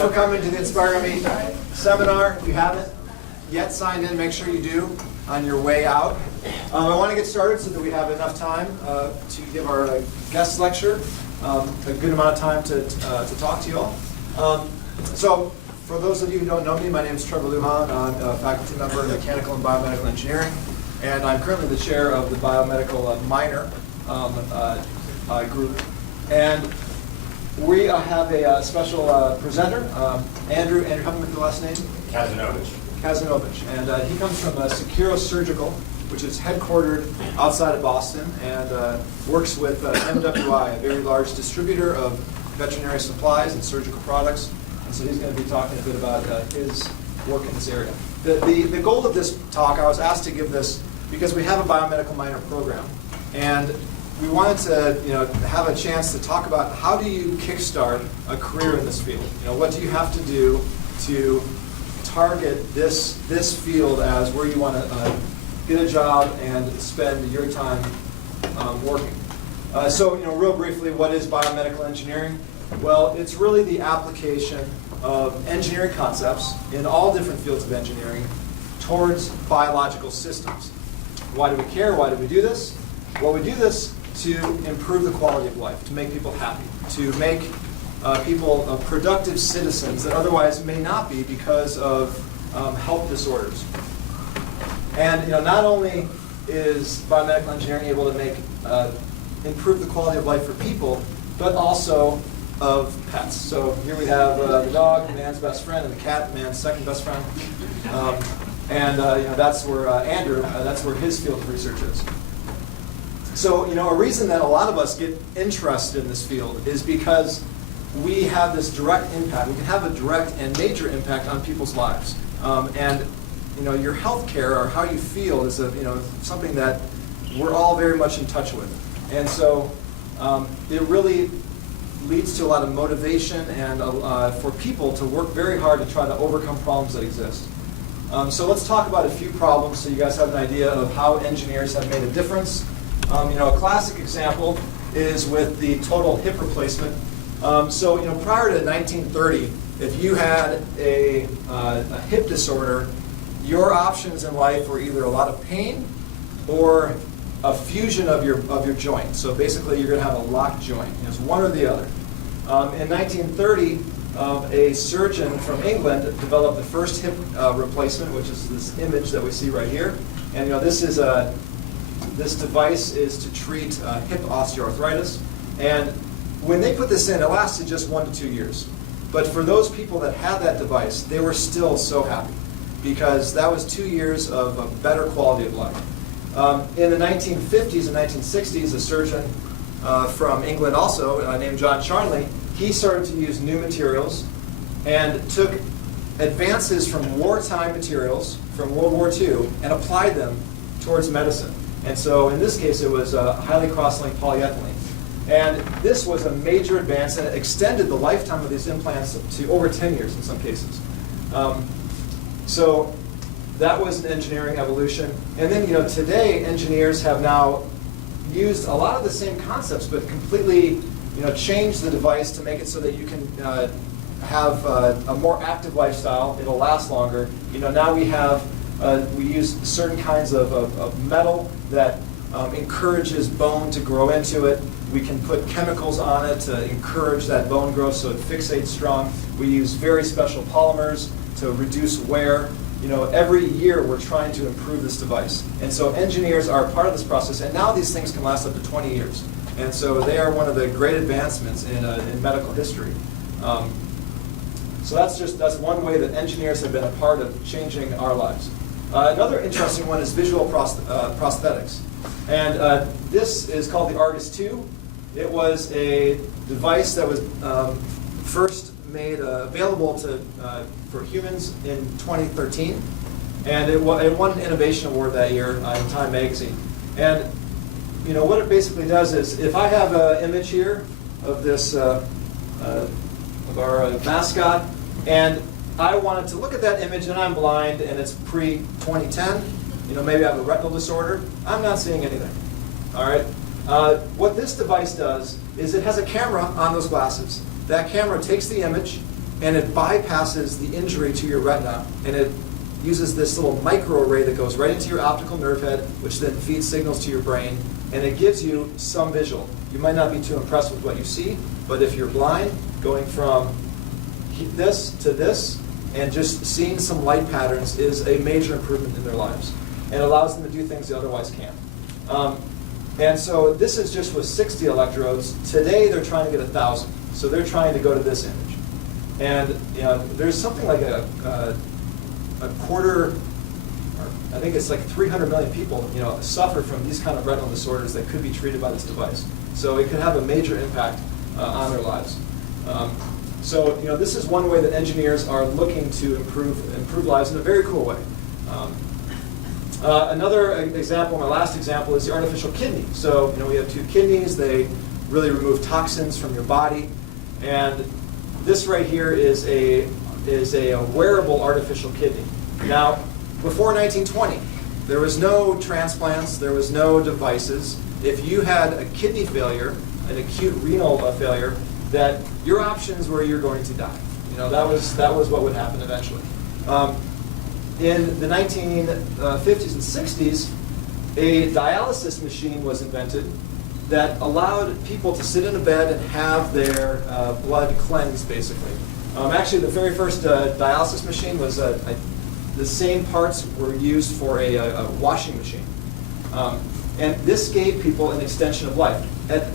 for coming to the Inspire Me seminar. If you haven't yet signed in, make sure you do on your way out. I want to get started so that we have enough time to give our guest lecture a good amount of time to talk to you all. So for those of you who don't know me, my name is Trevor Lujan. I'm a faculty member in mechanical and biomedical engineering, and I'm currently the chair of the biomedical minor group. And we have a special presenter, Andrew, help me with the last name? Kazanovicz. And he comes from Securos Surgical, which is headquartered outside of Boston, and works with MWI, a very large distributor of veterinary supplies and surgical products. And so he's going to be talking a bit about his work in this area. The goal of this talk, I was asked to give this because we have a biomedical minor program, and we wanted to have a chance to talk about how do you kickstart a career in this field. What do you have to do to target this field as where you want to get a job and spend your time working. So real briefly, what is biomedical engineering? Well, it's really the application of engineering concepts in all different fields of engineering towards biological systems. Why do we care? Why do we do this? Well, we do this to improve the quality of life, to make people happy, to make people productive citizens that otherwise may not be because of health disorders. And not only is biomedical engineering able to make improve the quality of life for people, but also of pets. So here we have the dog, man's best friend, and the cat, man's second best friend. That's where Andrew, that's where his field of research is. So a reason that a lot of us get interested in this field is because we have this direct impact. We can have a direct and major impact on people's lives. Your health care or how you feel is something that we're all very much in touch with. And so it really leads to a lot of motivation and for people to work very hard to try to overcome problems that exist. So let's talk about a few problems so you guys have an idea of how engineers have made a difference. A classic example is with the total hip replacement. Prior to 1930, if you had a hip disorder, your options in life were either a lot of pain or a fusion of your joint. So basically, you're going to have a locked joint. It's one or the other. In 1930, a surgeon from England developed the first hip replacement, which is this image that we see right here. And this device is to treat hip osteoarthritis. And when they put this in, it lasted just 1 to 2 years. But for those people that had that device, they were still so happy because that was 2 years of a better quality of life. In the 1950s and 1960s, a surgeon from England also, named John Charnley, he started to use new materials and took advances from wartime materials from World War II and applied them towards medicine. And so in this case, it was highly cross-linked polyethylene. And this was a major advance, and it extended the lifetime of these implants to over 10 years in some cases. So that was an engineering evolution. And then today, engineers have now used a lot of the same concepts, but completely changed the device to make it so that you can have a more active lifestyle. It'll last longer. Now we use certain kinds of metal that encourages bone to grow into it. We can put chemicals on it to encourage that bone growth so it fixates strong. We use very special polymers to reduce wear. Every year we're trying to improve this device. And so engineers are part of this process, and now these things can last up to 20 years. And so they are one of the great advancements in medical history. So that's one way that engineers have been a part of changing our lives. Another interesting one is visual prosthetics. And this is called the Argus II. It was a device that was first made available for humans in 2013. And it won an innovation award that year in Time magazine. And what it basically does is, if I have an image here of this of our mascot, and I wanted to look at that image and I'm blind and it's pre-2010, maybe I have a retinal disorder, I'm not seeing anything. All right. What this device does is it has a camera on those glasses. That camera takes the image and it bypasses the injury to your retina, and it uses this little microarray that goes right into your optical nerve head, which then feeds signals to your brain, and it gives you some visual. You might not be too impressed with what you see, but if you're blind, going from this to this and just seeing some light patterns is a major improvement in their lives, and allows them to do things they otherwise can't. And so this is just with 60 electrodes. Today they're trying to get 1,000. So they're trying to go to this image. And there's something like a quarter, or I think it's like 300 million people suffer from these kind of retinal disorders that could be treated by this device. So it could have a major impact on their lives. So this is one way that engineers are looking to improve lives in a very cool way. Another example, my last example, is the artificial kidney. So we have 2 kidneys. They really remove toxins from your body. And this right here is a wearable artificial kidney. Now, before 1920, there was no transplants, there was no devices. If you had a kidney failure, an acute renal failure, that your options were you're going to die. That was what would happen eventually. In the 1950s and 60s, a dialysis machine was invented that allowed people to sit in a bed and have their blood cleansed, basically. Actually, the very first dialysis machine was the same parts were used for a washing machine. And this gave people an extension of life.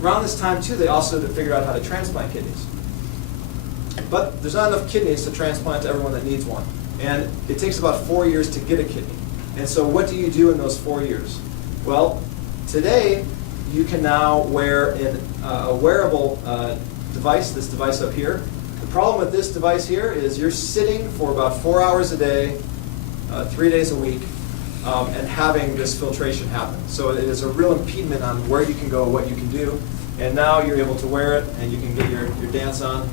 Around this time, too, they also figured out how to transplant kidneys. But there's not enough kidneys to transplant to everyone that needs one. And it takes about 4 years to get a kidney. And so what do you do in those 4 years? Well, today, you can now wear a wearable device, this device up here. The problem with this device here is you're sitting for about 4 hours a day, 3 days a week, and having this filtration happen. So it is a real impediment on where you can go, what you can do. And now you're able to wear it, and you can get your dance on.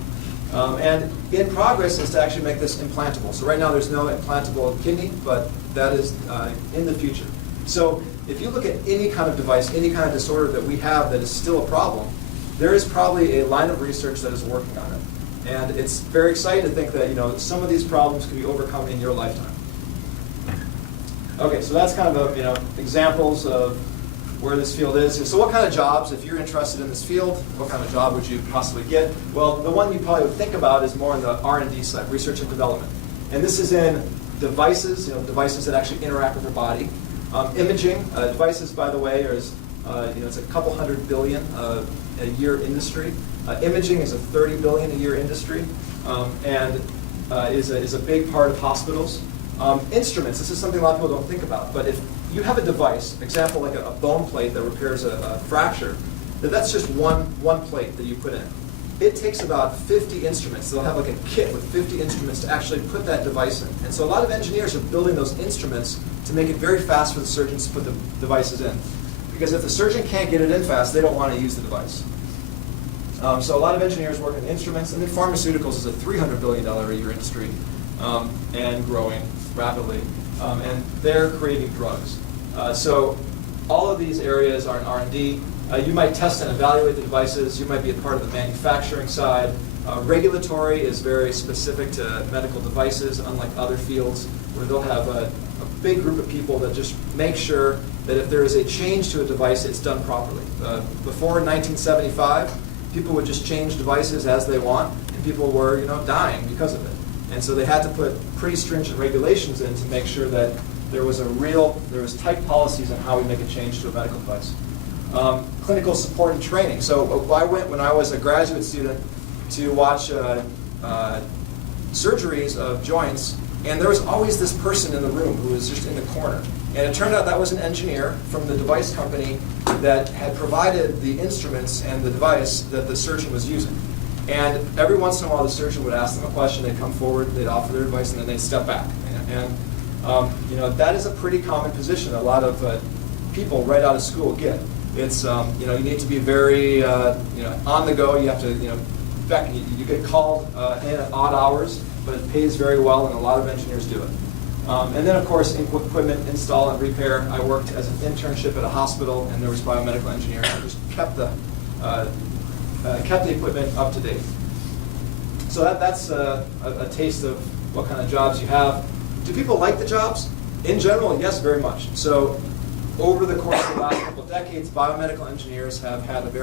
And in progress is to actually make this implantable. So right now there's no implantable kidney, but that is in the future. So if you look at any kind of device, any kind of disorder that we have that is still a problem, there is probably a line of research that is working on it. And it's very exciting to think that some of these problems can be overcome in your lifetime. Okay, so that's kind of examples of where this field is. So what kind of jobs, if you're interested in this field, what kind of job would you possibly get? Well, the one you probably would think about is more on the R&D side, research and development. And this is in devices, devices that actually interact with your body. Imaging devices, by the way, it's a couple $100 billion a year industry. Imaging is a $30 billion a year industry, and is a big part of hospitals. Instruments, this is something a lot of people don't think about, but if you have a device, example like a bone plate that repairs a fracture, that's just one plate that you put in. It takes about 50 instruments. They'll have like a kit with 50 instruments to actually put that device in. And so a lot of engineers are building those instruments to make it very fast for the surgeons to put the devices in. Because if the surgeon can't get it in fast, they don't want to use the device. So a lot of engineers work in instruments, and then pharmaceuticals is a $300 billion a year industry, and growing rapidly. And they're creating drugs. So all of these areas are in R&D. You might test and evaluate the devices. You might be a part of the manufacturing side. Regulatory is very specific to medical devices, unlike other fields where they'll have a big group of people that just make sure that if there is a change to a device, it's done properly. Before 1975, people would just change devices as they want, and people were dying because of it. And so they had to put pretty stringent regulations in to make sure that there was tight policies on how we make a change to a medical device. Clinical support and training. So I went when I was a graduate student to watch surgeries of joints, and there was always this person in the room who was just in the corner. And it turned out that was an engineer from the device company that had provided the instruments and the device that the surgeon was using. And every once in a while, the surgeon would ask them a question. They'd come forward, they'd offer their advice, and then they'd step back. And that is a pretty common position that a lot of people right out of school get. It's you need to be very on the go. You have to you get called in at odd hours, but it pays very well, and a lot of engineers do it. And then, of course, equipment install and repair. I worked as an internship at a hospital, and there was biomedical engineers. I just kept the equipment up to date. So that's a taste of what kind of jobs you have. Do people like the jobs? In general, yes, very much. So over the course of the last couple of decades, biomedical engineers have had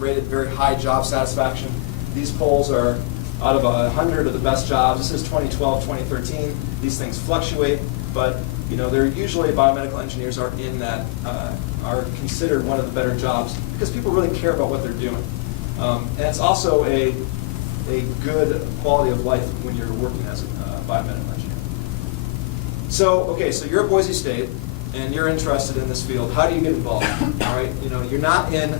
rated very high job satisfaction. These polls are out of 100 of the best jobs. This is 2012, 2013. These things fluctuate, but they're usually biomedical engineers are in that, are considered one of the better jobs because people really care about what they're doing. And it's also a good quality of life when you're working as a biomedical engineer. So, okay, so you're at Boise State and you're interested in this field. How do you get involved? All right, you're not in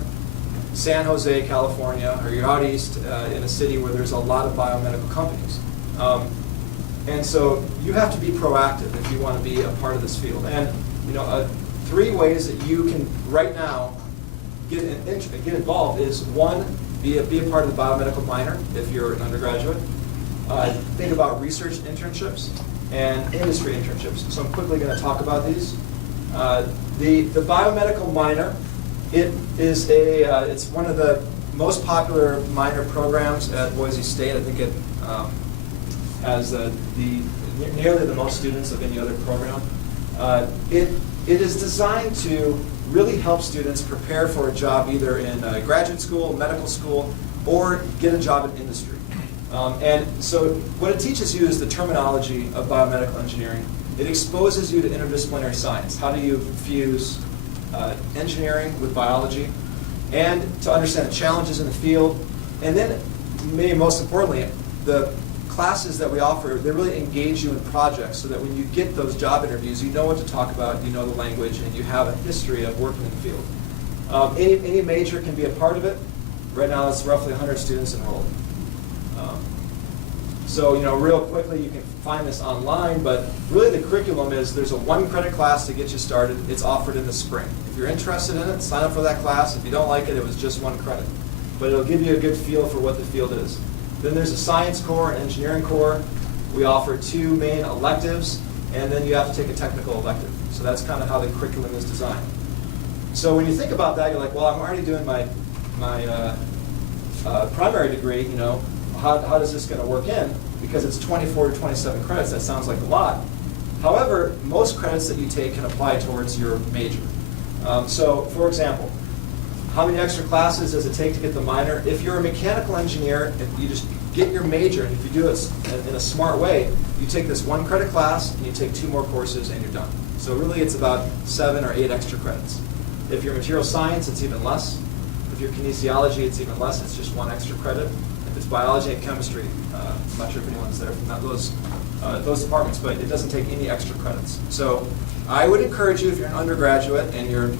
San Jose, California, or you're out east in a city where there's a lot of biomedical companies. And so you have to be proactive if you want to be a part of this field. And 3 ways that you can right now get involved is 1, be a part of the biomedical minor if you're an undergraduate. Think about research internships and industry internships. So I'm quickly going to talk about these. The biomedical minor, it's one of the most popular minor programs at Boise State. I think it has nearly the most students of any other program. It is designed to really help students prepare for a job either in graduate school, medical school, or get a job in industry. And so what it teaches you is the terminology of biomedical engineering. It exposes you to interdisciplinary science. How do you fuse engineering with biology, and to understand the challenges in the field. And then, maybe most importantly, the classes that we offer, they really engage you in projects so that when you get those job interviews, you know what to talk about, you know the language, and you have a history of working in the field. Any major can be a part of it. Right now, it's roughly 100 students enrolled. So, real quickly, you can find this online, but really the curriculum is there's a 1-credit class to get you started. It's offered in the spring. If you're interested in it, sign up for that class. If you don't like it, it was just 1 credit. But it'll give you a good feel for what the field is. Then there's a science core and engineering core. We offer 2 main electives, and then you have to take a technical elective. So that's kind of how the curriculum is designed. So when you think about that, you're like, well, I'm already doing my primary degree, how does this going to work in? Because it's 24 to 27 credits, that sounds like a lot. However, most credits that you take can apply towards your major. So, for example, how many extra classes does it take to get the minor? If you're a mechanical engineer, if you just get your major, and if you do it in a smart way, you take this 1-credit class, and you take 2 more courses, and you're done. So really, it's about 7 or 8 extra credits. If you're material science, it's even less. If you're kinesiology, it's even less. It's just 1 extra credit. If it's biology and chemistry, I'm not sure if anyone's there from those departments, but it doesn't take any extra credits. So I would encourage you, if you're an undergraduate and you're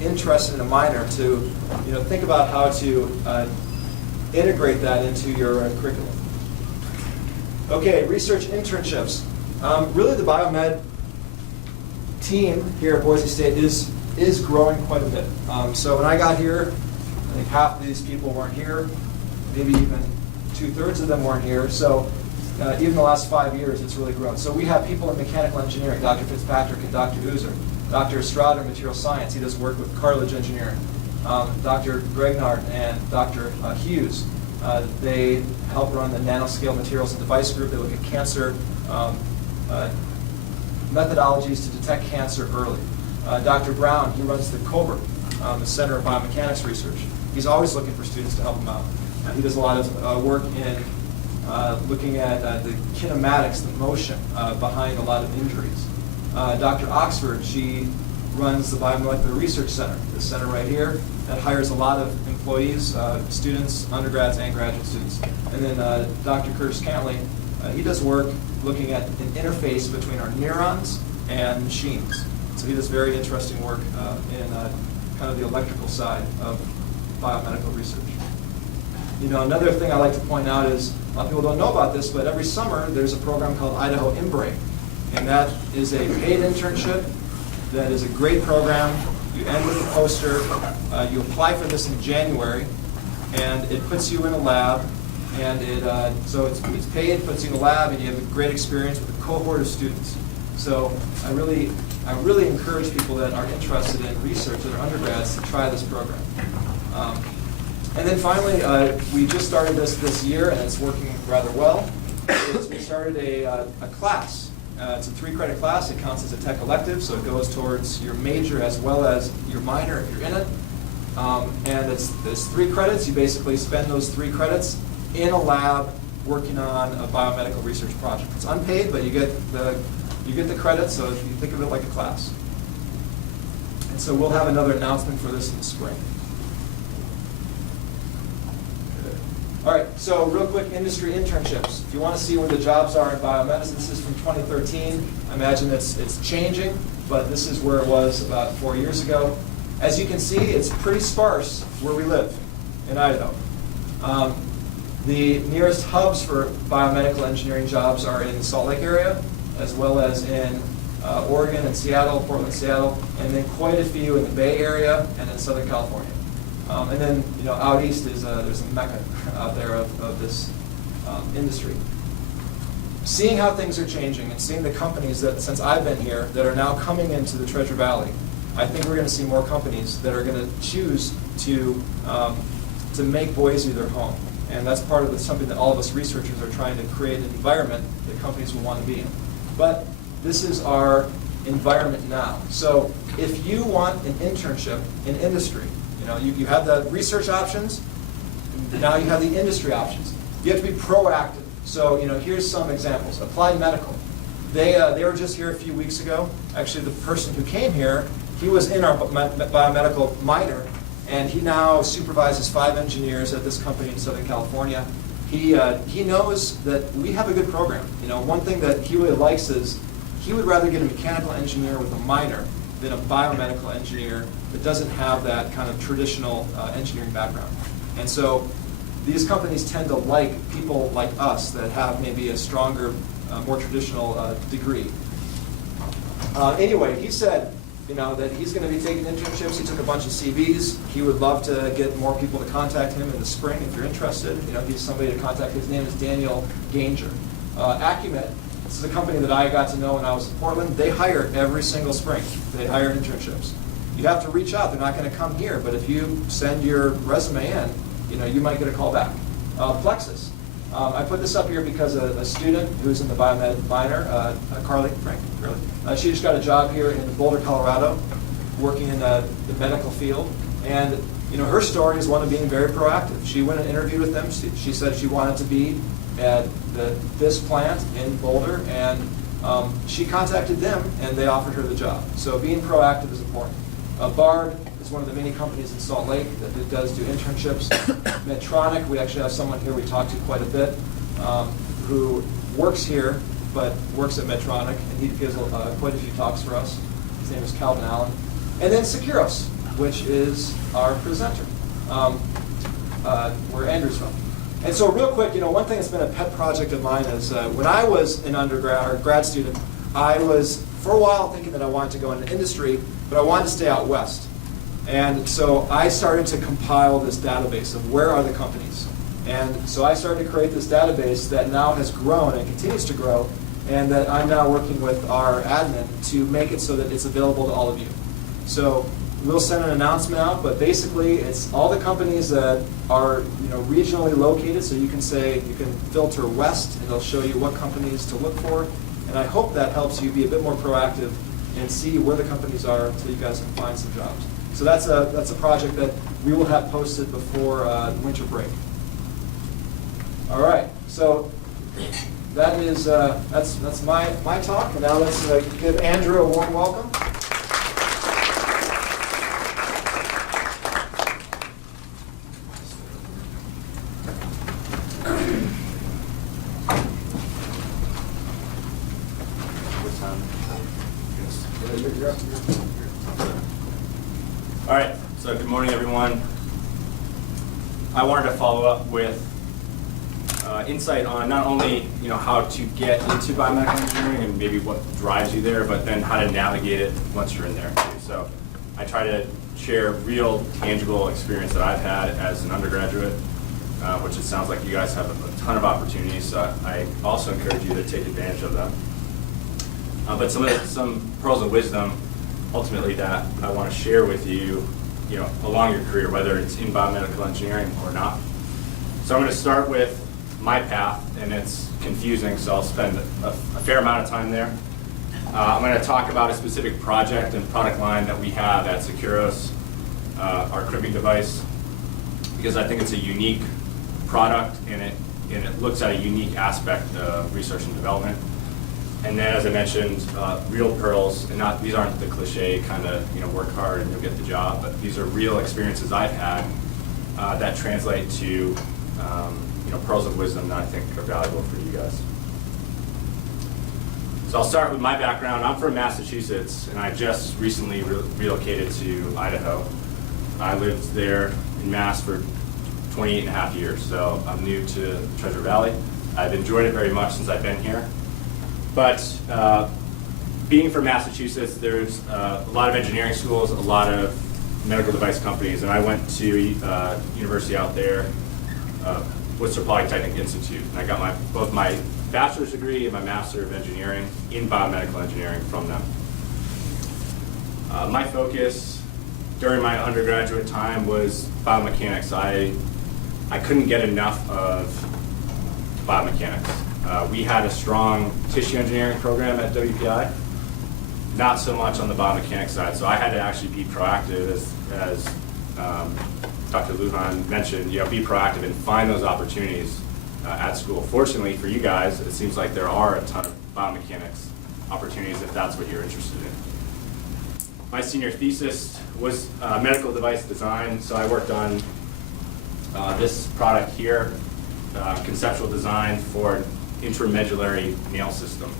interested in a minor, to think about how to integrate that into your curriculum. Okay, research internships. Really, the biomed team here at Boise State is growing quite a bit. So when I got here, I think half of these people weren't here, maybe even 2/3 of them weren't here. So even the last 5 years, it's really grown. So we have people in mechanical engineering, Dr. Fitzpatrick and Dr. Uzer. Dr. Estrada in material science, he does work with cartilage engineering. Dr. Gregnard and Dr. Hughes, they help run the nanoscale materials and device group. They look at cancer methodologies to detect cancer early. Dr. Brown, he runs the COBRA, the Center of Biomechanics Research. He's always looking for students to help him out. He does a lot of work in looking at the kinematics, the motion behind a lot of injuries. Dr. Oxford, she runs the Biomolecular Research Center, the center right here, that hires a lot of employees, students, undergrads, and graduate students. And then Dr. Curtis Cantley, he does work looking at an interface between our neurons and machines. So he does very interesting work in kind of the electrical side of biomedical research. Another thing I like to point out is, a lot of people don't know about this, but every summer there's a program called Idaho Imbre. And that is a paid internship. That is a great program. You end with a poster. You apply for this in January, and it puts you in a lab. And so it's paid, puts you in a lab, and you have a great experience with a cohort of students. So I really encourage people that are interested in research, that are undergrads, to try this program. And then finally, we just started this year, and it's working rather well. We started a class. It's a 3-credit class. It counts as a tech elective, so it goes towards your major as well as your minor if you're in it. And it's 3 credits. You basically spend those 3 credits in a lab working on a biomedical research project. It's unpaid, but you get the credits, so you think of it like a class. And so we'll have another announcement for this in the spring. All right, so real quick, industry internships. If you want to see where the jobs are in biomedicine, this is from 2013. I imagine it's changing, but this is where it was about 4 years ago. As you can see, it's pretty sparse where we live in Idaho. The nearest hubs for biomedical engineering jobs are in the Salt Lake area, as well as in Oregon and Seattle, Portland, Seattle, and then quite a few in the Bay Area and in Southern California. And then, out east is there's a mecca out there of this industry. Seeing how things are changing and seeing the companies that, since I've been here, that are now coming into the Treasure Valley, I think we're going to see more companies that are going to choose to make Boise their home. And that's part of something that all of us researchers are trying to create an environment that companies will want to be in. But this is our environment now. So if you want an internship in industry, you have the research options, now you have the industry options. You have to be proactive. So here's some examples. Applied Medical. They were just here a few weeks ago. Actually, the person who came here, he was in our biomedical minor, and he now supervises 5 engineers at this company in Southern California. He knows that we have a good program. One thing that he really likes is he would rather get a mechanical engineer with a minor than a biomedical engineer that doesn't have that kind of traditional engineering background. And so these companies tend to like people like us that have maybe a stronger, more traditional degree. Anyway, he said that he's going to be taking internships. He took a bunch of CVs. He would love to get more people to contact him in the spring if you're interested. He's somebody to contact. His name is Daniel Ganger. Acumet. This is a company that I got to know when I was in Portland. They hire every single spring. They hire internships. You have to reach out. They're not going to come here, but if you send your resume in, you might get a call back. Plexus. I put this up here because a student who's in the biomed minor, Carly, she just got a job here in Boulder, Colorado, working in the medical field. And her story is one of being very proactive. She went and interviewed with them. She said she wanted to be at this plant in Boulder, and she contacted them, and they offered her the job. So being proactive is important. Bard is one of the many companies in Salt Lake that does do internships. Medtronic, we actually have someone here we talked to quite a bit who works here, but works at Medtronic, and he gives quite a few talks for us. His name is Calvin Allen. And then Securos, which is our presenter, where Andrew's from. And so real quick, one thing that's been a pet project of mine is when I was an undergrad or grad student, I was for a while thinking that I wanted to go into industry, but I wanted to stay out west. And so I started to compile this database of where are the companies. And so I started to create this database that now has grown and continues to grow, and that I'm now working with our admin to make it so that it's available to all of you. So we'll send an announcement out, but basically it's all the companies that are regionally located, so you can filter west, and they'll show you what companies to look for. And I hope that helps you be a bit more proactive and see where the companies are so you guys can find some jobs. So that's a project that we will have posted before winter break. All right, so that is that's my talk, and now let's give Andrew a warm welcome. All right, so good morning, everyone. I wanted to follow up with insight on not only how to get into biomedical engineering and maybe what drives you there, but then how to navigate it once you're in there too. So I try to share real, tangible experience that I've had as an undergraduate, which it sounds like you guys have a ton of opportunities. So I also encourage you to take advantage of them. But some pearls of wisdom, ultimately, that I want to share with you along your career, whether it's in biomedical engineering or not. So I'm going to start with my path, and it's confusing, so I'll spend a fair amount of time there. I'm going to talk about a specific project and product line that we have at Securos, our crimping device, because I think it's a unique product and it looks at a unique aspect of research and development. And then, as I mentioned, real pearls, and these aren't the cliche kind of work hard and you'll get the job, but these are real experiences I've had that translate to pearls of wisdom that I think are valuable for you guys. So I'll start with my background. I'm from Massachusetts, and I just recently relocated to Idaho. I lived there in Mass for 28 and a half years, so I'm new to Treasure Valley. I've enjoyed it very much since I've been here. But being from Massachusetts, there's a lot of engineering schools, a lot of medical device companies, and I went to university out there, Worcester Polytechnic Institute, and I got both my bachelor's degree and my master of engineering in biomedical engineering from them. My focus during my undergraduate time was biomechanics. I couldn't get enough of biomechanics. We had a strong tissue engineering program at WPI, not so much on the biomechanics side, so I had to actually be proactive, as Dr. Lujan mentioned, be proactive and find those opportunities at school. Fortunately for you guys, it seems like there are a ton of biomechanics opportunities if that's what you're interested in. My senior thesis was medical device design, so I worked on this product here, conceptual design for an intramedullary nail system.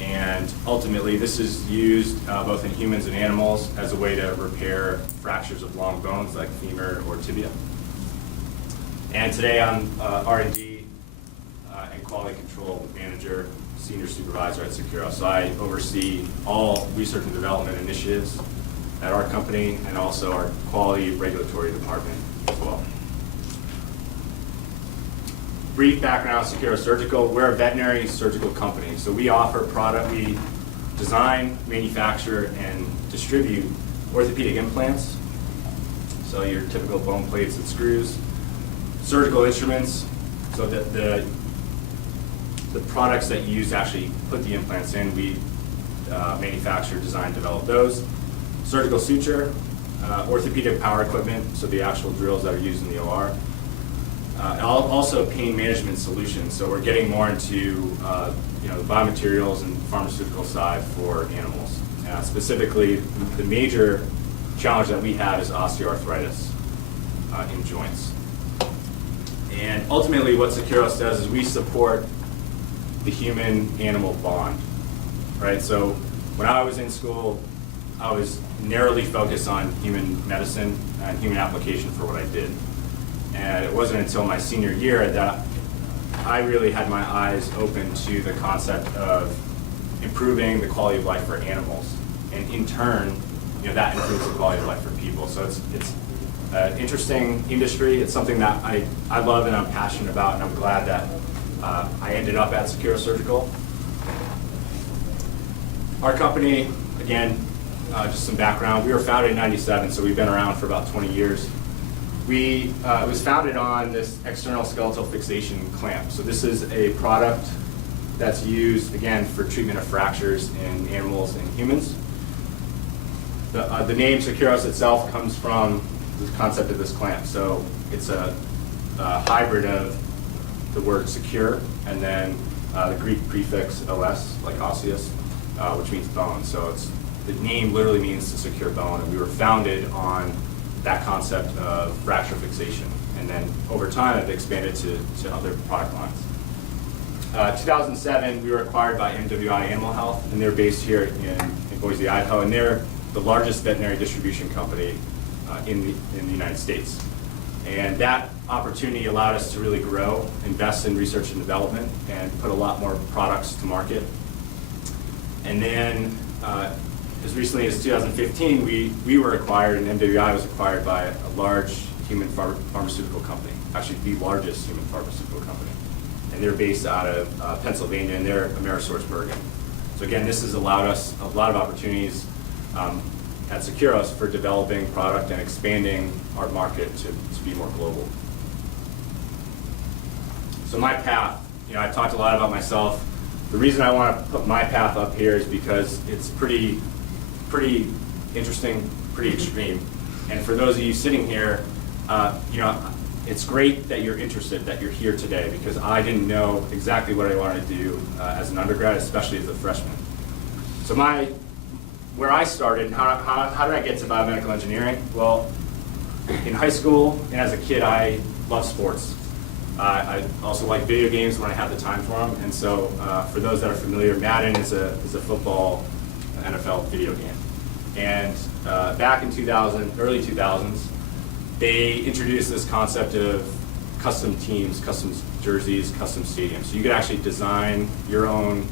And ultimately, this is used both in humans and animals as a way to repair fractures of long bones like femur or tibia. And today I'm R&D and quality control manager, senior supervisor at Securos. So I oversee all research and development initiatives at our company and also our quality regulatory department as well. Brief background, Securos Surgical. We're a veterinary surgical company. So we offer we design, manufacture, and distribute orthopedic implants. So your typical bone plates and screws. Surgical instruments, so that the products that you use to actually put the implants in, we manufacture, design, develop those. Surgical suture, orthopedic power equipment, so the actual drills that are used in the OR. Also pain management solutions, so we're getting more into the biomaterials and pharmaceutical side for animals. Specifically, the major challenge that we have is osteoarthritis in joints. And ultimately what Securos does is we support the human-animal bond, right? So when I was in school, I was narrowly focused on human medicine and human application for what I did. And it wasn't until my senior year that I really had my eyes open to the concept of improving the quality of life for animals. And in turn, that improves the quality of life for people. So it's an interesting industry. It's something that I love and I'm passionate about, and I'm glad that I ended up at Securos Surgical. Our company, again, just some background, we were founded in '97, so we've been around for about 20 years. It was founded on this external skeletal fixation clamp. So this is a product that's used, again, for treatment of fractures in animals and humans. The name Securos itself comes from the concept of this clamp. So it's a hybrid of the word secure and then the Greek prefix os, like osseous, which means bone. So the name literally means to secure bone, and we were founded on that concept of fracture fixation. And then over time, I've expanded to other product lines. 2007, we were acquired by MWI Animal Health, and they're based here in Boise, Idaho, and they're the largest veterinary distribution company in the United States. And that opportunity allowed us to really grow, invest in research and development, and put a lot more products to market. And then, as recently as 2015, we were acquired, and MWI was acquired by a large human pharmaceutical company, actually the largest human pharmaceutical company. And they're based out of Pennsylvania, and they're AmerisourceBergen. So again, this has allowed us a lot of opportunities. at Securos for developing product and expanding our market to be more global. So my path, I talked a lot about myself. The reason I want to put my path up here is because it's pretty interesting, pretty extreme. And for those of you sitting here, it's great that you're interested, that you're here today, because I didn't know exactly what I wanted to do as an undergrad, especially as a freshman. So where I started, how did I get to biomedical engineering? Well, in high school and as a kid, I loved sports. I also liked video games when I had the time for them. And so for those that are familiar, Madden is a football NFL video game. And back in early 2000s, they introduced this concept of custom teams, custom jerseys, custom stadiums. So you could actually design your own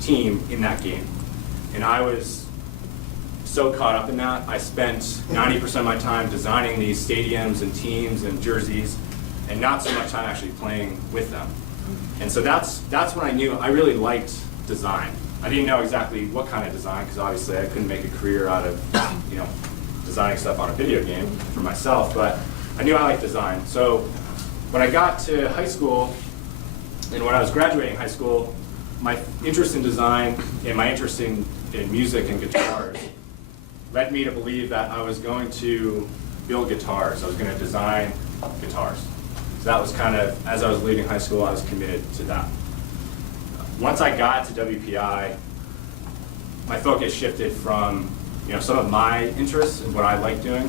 team in that game. And I was so caught up in that. I spent 90% of my time designing these stadiums and teams and jerseys, and not so much time actually playing with them. And so that's when I knew I really liked design. I didn't know exactly what kind of design, because obviously I couldn't make a career out of designing stuff on a video game for myself, but I knew I liked design. So when I got to high school, and when I was graduating high school, my interest in design and my interest in music and guitars led me to believe that I was going to build guitars. I was going to design guitars. So that was kind of, as I was leaving high school, I was committed to that. Once I got to WPI, my focus shifted from some of my interests and what I like doing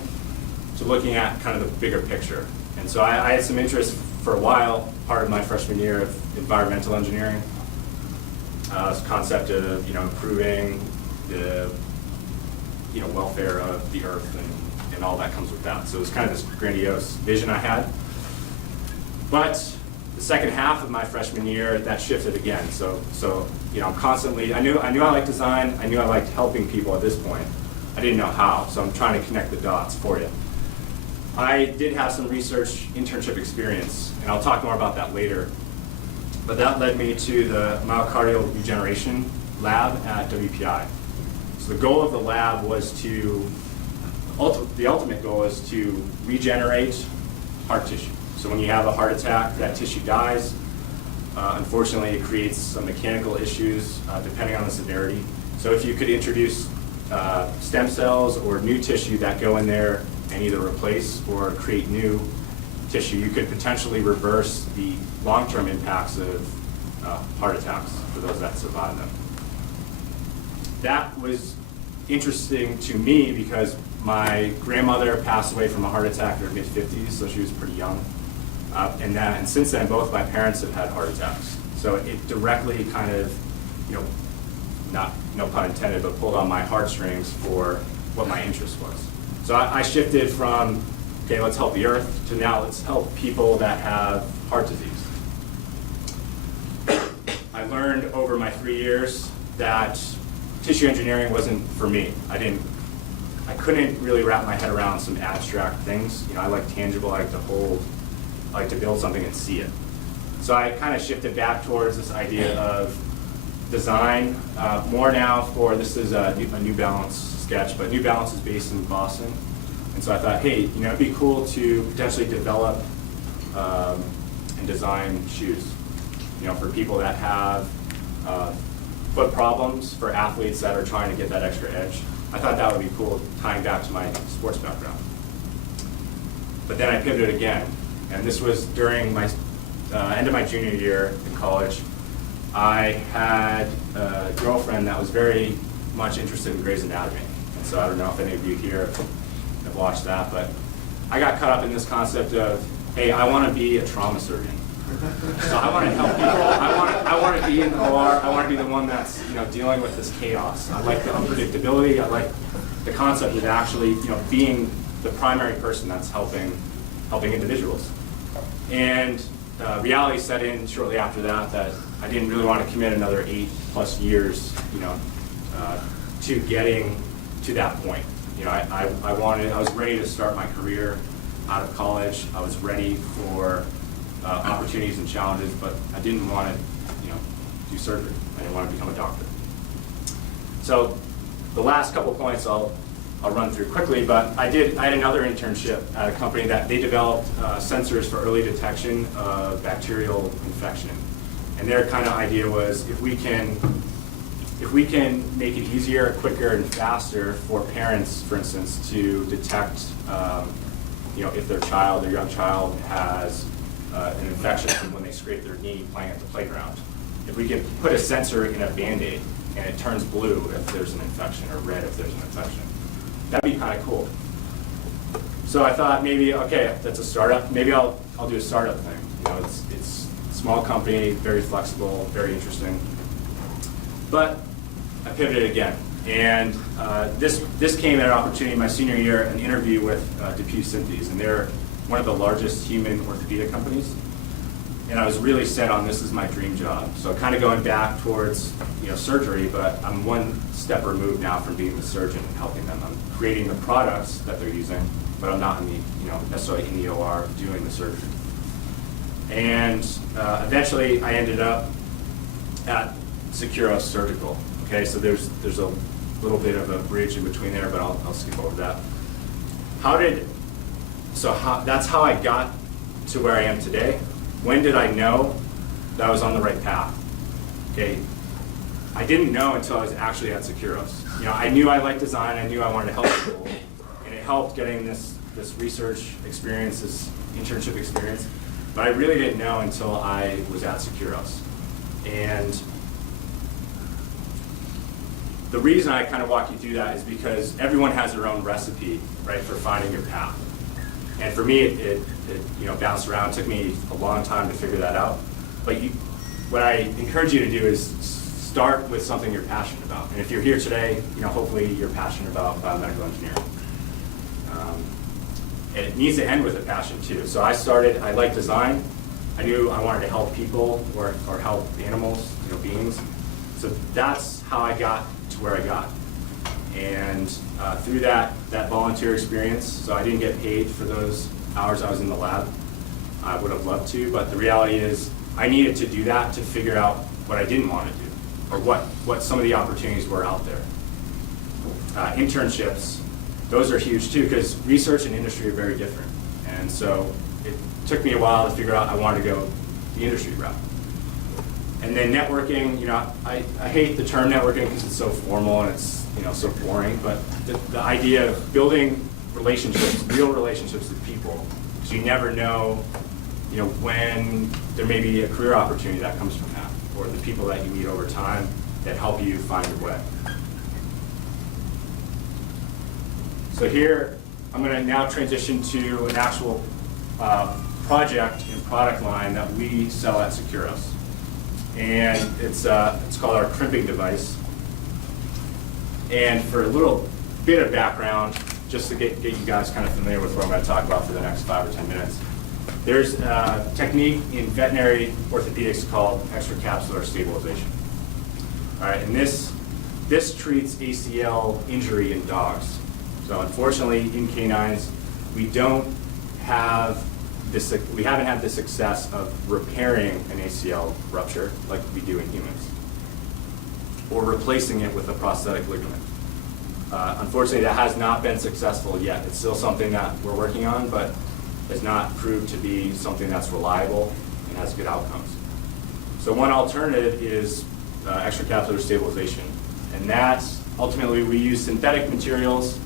to looking at kind of the bigger picture. And so I had some interest for a while, part of my freshman year, of environmental engineering. This concept of improving the welfare of the earth and all that comes with that. So it was kind of this grandiose vision I had. But the second half of my freshman year, that shifted again. So I'm constantly, I knew I liked design, I knew I liked helping people at this point. I didn't know how, so I'm trying to connect the dots for you. I did have some research internship experience, and I'll talk more about that later. But that led me to the myocardial regeneration lab at WPI. So the goal of the lab was the ultimate goal is to regenerate heart tissue. So when you have a heart attack, that tissue dies. Unfortunately, it creates some mechanical issues depending on the severity. So if you could introduce stem cells or new tissue that go in there and either replace or create new tissue, you could potentially reverse the long-term impacts of heart attacks for those that survive them. That was interesting to me because my grandmother passed away from a heart attack in her mid-50s, so she was pretty young. And since then, both my parents have had heart attacks. So it directly kind of, no pun intended, but pulled on my heartstrings for what my interest was. So I shifted from, okay, let's help the earth, to now let's help people that have heart disease. I learned over my 3 years that tissue engineering wasn't for me. I couldn't really wrap my head around some abstract things. I like tangible, I like to hold, I like to build something and see it. So I kind of shifted back towards this idea of design, more now for, this is a New Balance sketch, but New Balance is based in Boston. And so I thought, hey, it'd be cool to potentially develop and design shoes, for people that have foot problems, for athletes that are trying to get that extra edge. I thought that would be cool, tying back to my sports background. But then I pivoted again, and this was during my end of my junior year in college. I had a girlfriend that was very much interested in Grey's Anatomy, and so I don't know if any of you here have watched that, but I got caught up in this concept of, hey, I want to be a trauma surgeon. So I want to help people. I want to be in the OR. I want to be the one that's dealing with this chaos. I like the unpredictability. I like the concept of actually being the primary person that's helping individuals. And reality set in shortly after that I didn't really want to commit another 8+ years to getting to that point. I was ready to start my career out of college. I was ready for opportunities and challenges, but I didn't want to, do surgery. I didn't want to become a doctor. So the last couple points I'll I'll run through quickly, but I had another internship at a company that they developed sensors for early detection of bacterial infection. And their kind of idea was if we can make it easier, quicker, and faster for parents, for instance, to detect, if their young child has an infection from when they scrape their knee playing at the playground. If we could put a sensor in a Band-Aid and it turns blue if there's an infection or red if there's an infection, that'd be kind of cool. So I thought maybe, okay, that's a startup. Maybe I'll do a startup thing. It's a small company, very flexible, very interesting. But I pivoted again, and this came at an opportunity my senior year, an interview with DePuy Synthes, and they're one of the largest human orthopedic companies. And I was really set on this is my dream job. So kind of going back towards surgery, but I'm one step removed now from being the surgeon and helping them. I'm creating the products that they're using, but I'm not in the necessarily in the OR doing the surgery. And eventually I ended up at Securos Surgical. Okay, so there's a little bit of a bridge in between there, but I'll skip over that. That's how I got to where I am today. When did I know that I was on the right path? Okay, I didn't know until I was actually at Securos. I knew I liked design, I knew I wanted to help people, and it helped getting this research experience, this internship experience, but I really didn't know until I was at Securos. And the reason I kind of walk you through that is because everyone has their own recipe, right, for finding your path. And for me, it bounced around. It took me a long time to figure that out. But what I encourage you to do is start with something you're passionate about. And if you're here today, hopefully you're passionate about biomedical engineering. And it needs to end with a passion too. So I like design. I knew I wanted to help people or help animals, beings. So that's how I got to where I got. And through that volunteer experience, so I didn't get paid for those hours I was in the lab. I would have loved to, but the reality is I needed to do that to figure out what I didn't want to do, or what some of the opportunities were out there. Internships, those are huge too, because research and industry are very different. And so it took me a while to figure out I wanted to go the industry route. And then networking, I hate the term networking because it's so formal and it's so boring, but the idea of building relationships, real relationships with people, because you never know, when there may be a career opportunity that comes from that, or the people that you meet over time that help you find your way. So here, I'm going to now transition to an actual project and product line that we sell at Securos. And it's called our crimping device. And for a little bit of background, just to get you guys kind of familiar with what I'm going to talk about for the next 5 or 10 minutes, there's a technique in veterinary orthopedics called extracapsular stabilization. All right, and this treats ACL injury in dogs. So unfortunately, in canines, we haven't had the success of repairing an ACL rupture like we do in humans, or replacing it with a prosthetic ligament. Unfortunately, that has not been successful yet. It's still something that we're working on, but has not proved to be something that's reliable and has good outcomes. So one alternative is extracapsular stabilization, and that's ultimately we use synthetic materials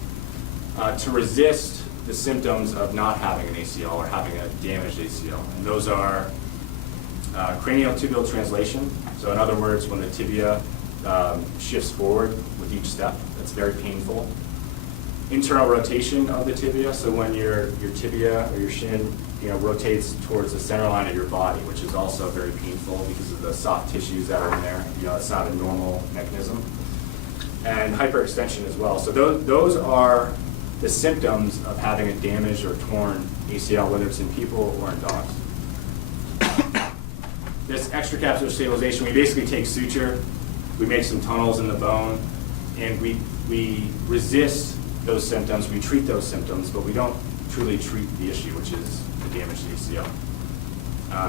to resist the symptoms of not having an ACL or having a damaged ACL. And those are cranial tibial translation. So in other words, when the tibia shifts forward with each step, that's very painful. Internal rotation of the tibia, so when your tibia or your shin rotates towards the center line of your body, which is also very painful because of the soft tissues that are in there. It's not a normal mechanism. And hyperextension as well. So those are the symptoms of having a damaged or torn ACL, whether it's in people or in dogs. This extracapsular stabilization, we basically take suture, we make some tunnels in the bone, and we resist those symptoms, we treat those symptoms, but we don't truly treat the issue, which is the damaged ACL.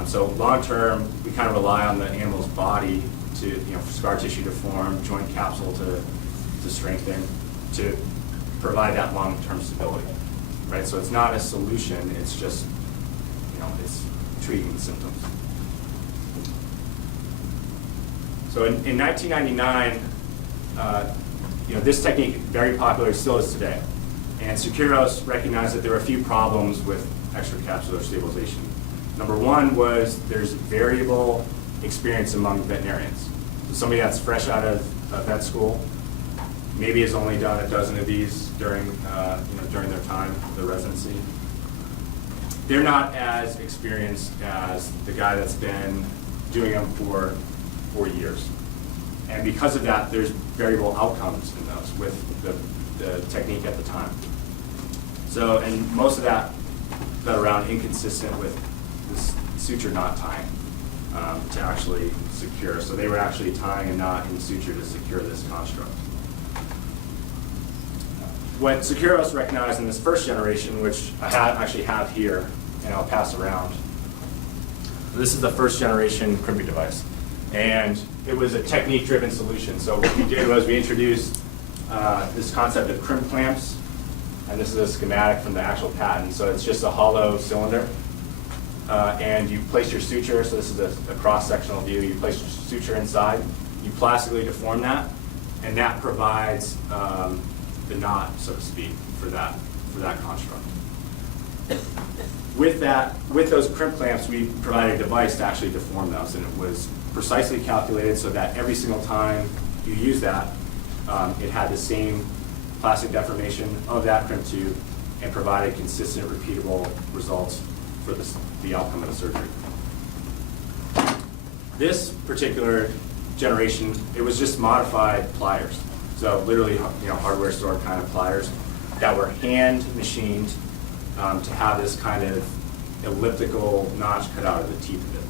So long term, we kind of rely on the animal's body to, for scar tissue to form, joint capsule to strengthen, to provide that long-term stability, right? So it's not a solution, it's just, it's treating the symptoms. So in 1999, this technique, very popular, still is today. And Securos recognized that there were a few problems with extracapsular stabilization. Number one was there's variable experience among veterinarians. So somebody that's fresh out of vet school maybe has only done a dozen of these during their time, their residency. They're not as experienced as the guy that's been doing them for 4 years. And because of that, there's variable outcomes in those with the technique at the time. So, and most of that got around inconsistent with this suture knot tying to actually secure. So they were actually tying a knot in suture to secure this construct. What Securos recognized in this first generation, which I actually have here, and I'll pass around. This is the first generation crimping device. And it was a technique-driven solution. So what we did was we introduced this concept of crimp clamps, and this is a schematic from the actual patent. So it's just a hollow cylinder, and you place your suture. So this is a cross-sectional view. You place your suture inside. You plastically deform that, and that provides the knot, so to speak, for that construct. With those crimp clamps, we provided a device to actually deform those, and it was precisely calculated so that every single time you use that, it had the same plastic deformation of that crimp tube and provided consistent, repeatable results for the outcome of the surgery. This particular generation, it was just modified pliers. So literally, hardware store kind of pliers that were hand machined to have this kind of elliptical notch cut out of the teeth of it.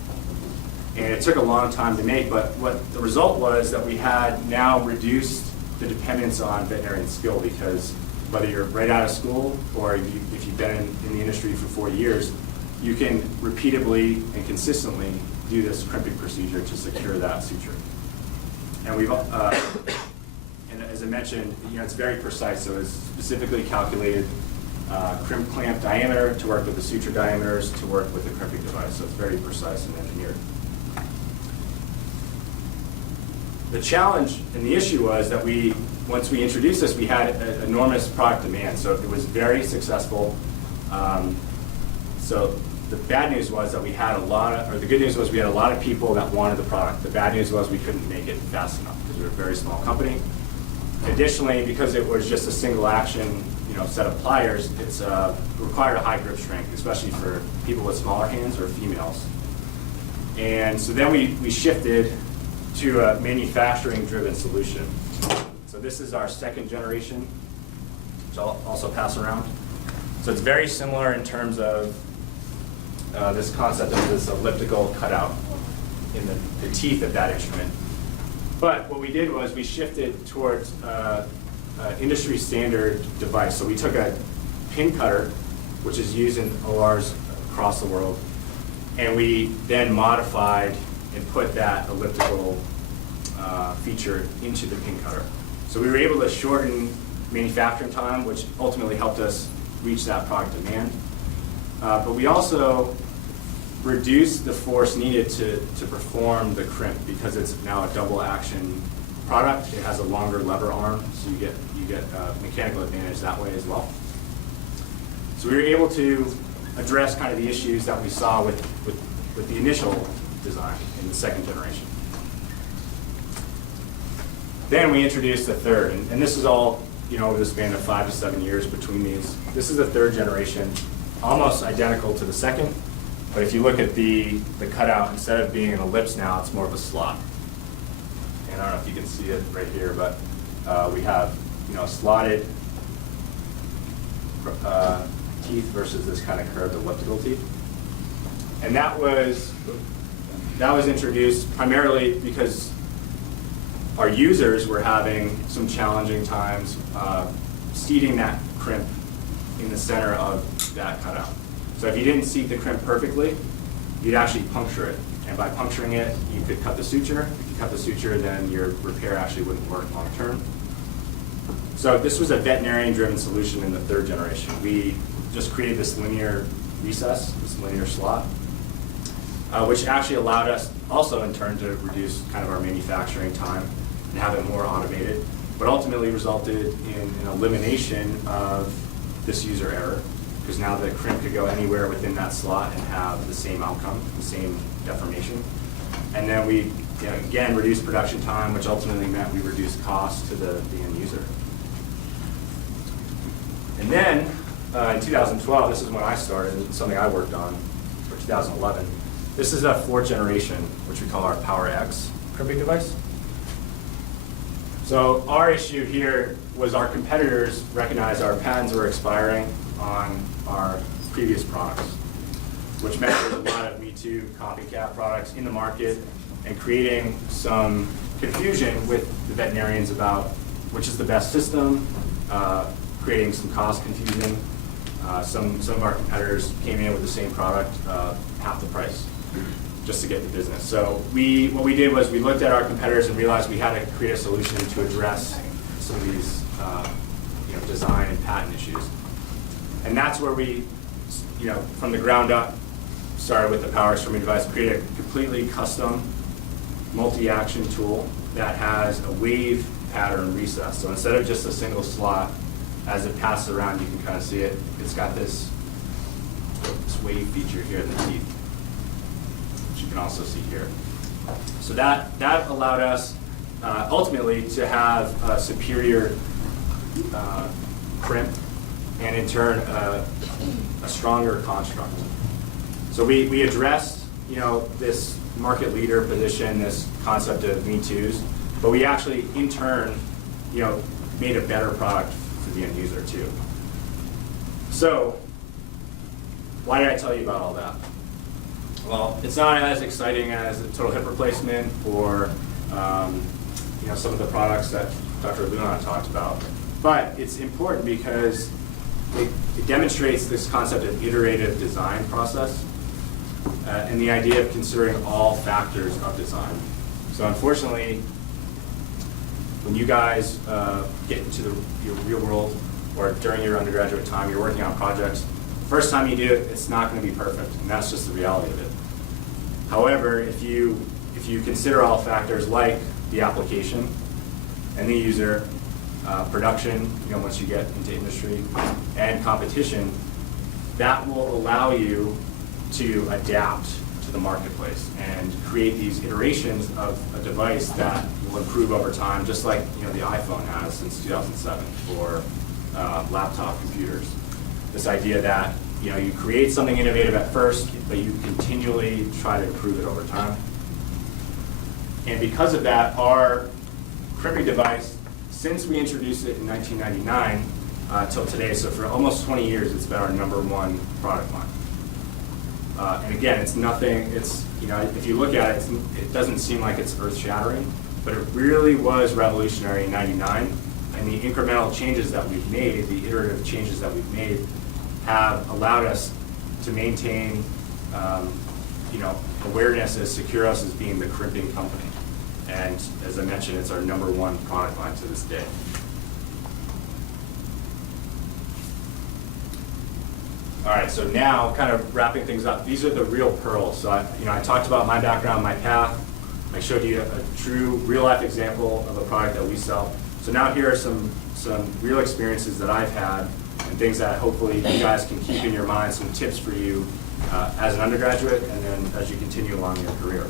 And it took a long time to make, but what the result was that we had now reduced the dependence on veterinarian skill, because whether you're right out of school or if you've been in the industry for 4 years, you can repeatably and consistently do this crimping procedure to secure that suture. And we've, and as I mentioned, it's very precise, so it's specifically calculated crimp clamp diameter to work with the suture diameters to work with the crimping device, so it's very precise and engineered. The challenge and the issue was that once we introduced this, we had an enormous product demand, so it was very successful. So the bad news was that we had the good news was we had a lot of people that wanted the product. The bad news was we couldn't make it fast enough because we were a very small company. Additionally, because it was just a single action, set of pliers, it required a high grip strength, especially for people with smaller hands or females. And so then we shifted to a manufacturing-driven solution. So this is our second generation, which I'll also pass around. So it's very similar in terms of this concept of this elliptical cutout in the teeth of that instrument. But what we did was we shifted towards industry standard device. So we took a pin cutter, which is used in ORs across the world, and we then modified and put that elliptical feature into the pin cutter. So we were able to shorten manufacturing time, which ultimately helped us reach that product demand. But we also reduced the force needed to perform the crimp, because it's now a double action product. It has a longer lever arm, so you get mechanical advantage that way as well. So we were able to address kind of the issues that we saw with the initial design in the second generation. Then we introduced the third, and this is all over the span of 5 to 7 years between these. This is the third generation, almost identical to the second, but if you look at the cutout, instead of being an ellipse now, it's more of a slot. And I don't know if you can see it right here, but we have slotted teeth versus this kind of curved elliptical teeth. And that was introduced primarily because our users were having some challenging times seating that crimp in the center of that cutout. So if you didn't seat the crimp perfectly, you'd actually puncture it. And by puncturing it, you could cut the suture. If you cut the suture, then your repair actually wouldn't work long term. So this was a veterinarian-driven solution in the third generation. We just created this linear recess, this linear slot, which actually allowed us also in turn to reduce kind of our manufacturing time and have it more automated, but ultimately resulted in an elimination of this user error, because now the crimp could go anywhere within that slot and have the same outcome, the same deformation. And then we, again, reduced production time, which ultimately meant we reduced costs to the end user. And then in 2012, this is when I started, something I worked on for 2011. This is a fourth generation, which we call our Power X crimping device. So our issue here was our competitors recognized our patents were expiring on our previous products, which meant there was a lot of Me Too copycat products in the market and creating some confusion with the veterinarians about which is the best system, creating some cost confusion. Some of our competitors came in with the same product, half the price, just to get the business. So what we did was we looked at our competitors and realized we had to create a solution to address some of these design and patent issues. And that's where we, from the ground up, started with the Power X crimping device, created a completely custom multi-action tool that has a wave pattern recess. So instead of just a single slot, as it passes around, you can kind of see it. It's got this wave feature here in the teeth, which you can also see here. So that allowed us ultimately to have a superior crimp and in turn a stronger construct. So we addressed this market leader position, this concept of Me Too's, but we actually in turn made a better product for the end user too. So why did I tell you about all that? Well, it's not as exciting as a total hip replacement or some of the products that Dr. Lujan talked about, but it's important because it demonstrates this concept of iterative design process and the idea of considering all factors of design. So unfortunately, when you guys get into your real world or during your undergraduate time, you're working on projects, first time you do it, it's not going to be perfect, and that's just the reality of it. However, if you consider all factors like the application and the user, production, once you get into industry, and competition, that will allow you to adapt to the marketplace and create these iterations of a device that will improve over time, just like the iPhone has since 2007 for laptop computers. This idea that you create something innovative at first, but you continually try to improve it over time. And because of that, our crimping device, since we introduced it in 1999 till today, so for almost 20 years, it's been our #1 product line. And again, it's nothing, if you look at it, it doesn't seem like it's earth-shattering, but it really was revolutionary in '99. And the incremental changes that we've made, the iterative changes that we've made, have allowed us to maintain awareness as Securos as being the crimping company. And as I mentioned, it's our #1 product line to this day. All right, so now kind of wrapping things up, these are the real pearls. So I talked about my background, my path. I showed you a true real-life example of a product that we sell. So now here are some real experiences that I've had and things that hopefully you guys can keep in your mind, some tips for you as an undergraduate and then as you continue along your career.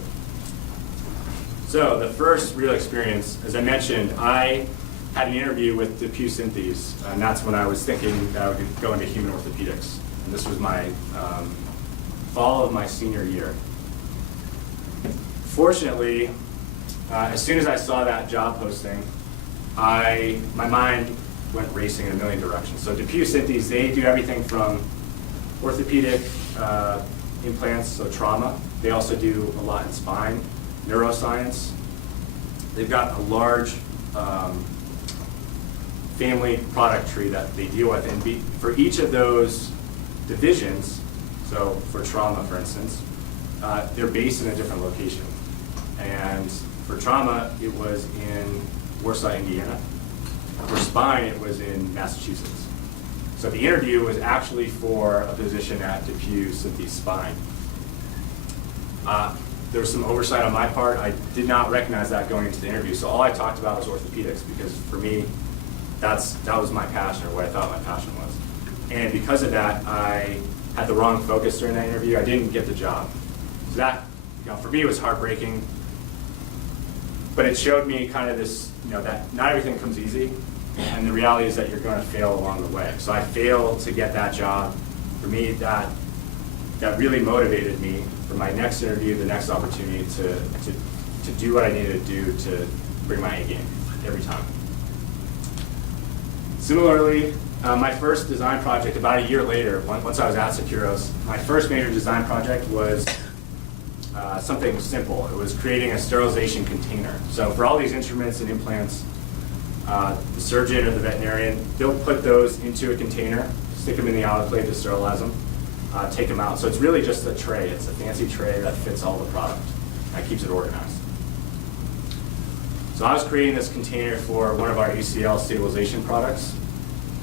So the first real experience, as I mentioned, I had an interview with DePuy Synthes, and that's when I was thinking that I would go into human orthopedics. And this was my fall of my senior year. Fortunately, as soon as I saw that job posting, my mind went racing in a million directions. So DePuy Synthes, they do everything from orthopedic implants, so trauma. They also do a lot in spine, neuroscience. They've got a large family product tree that they deal with. And for each of those divisions, so for trauma, for instance, they're based in a different location. And for trauma, it was in Warsaw, Indiana. For spine, it was in Massachusetts. So the interview was actually for a position at DePuy Synthes Spine. There was some oversight on my part. I did not recognize that going into the interview. So all I talked about was orthopedics, because for me, that was my passion, or what I thought my passion was. And because of that, I had the wrong focus during that interview. I didn't get the job. So that, for me, was heartbreaking. But it showed me kind of this, that not everything comes easy, and the reality is that you're going to fail along the way. So I failed to get that job. For me, that really motivated me for my next interview, the next opportunity to do what I needed to do to bring my A game every time. Similarly, my first design project about a year later, once I was at Securos, my first major design project was something simple. It was creating a sterilization container. So for all these instruments and implants, the surgeon or the veterinarian, they'll put those into a container, stick them in the autoclave to sterilize them, take them out. So it's really just a tray. It's a fancy tray that fits all the product. That keeps it organized. So I was creating this container for one of our ACL stabilization products.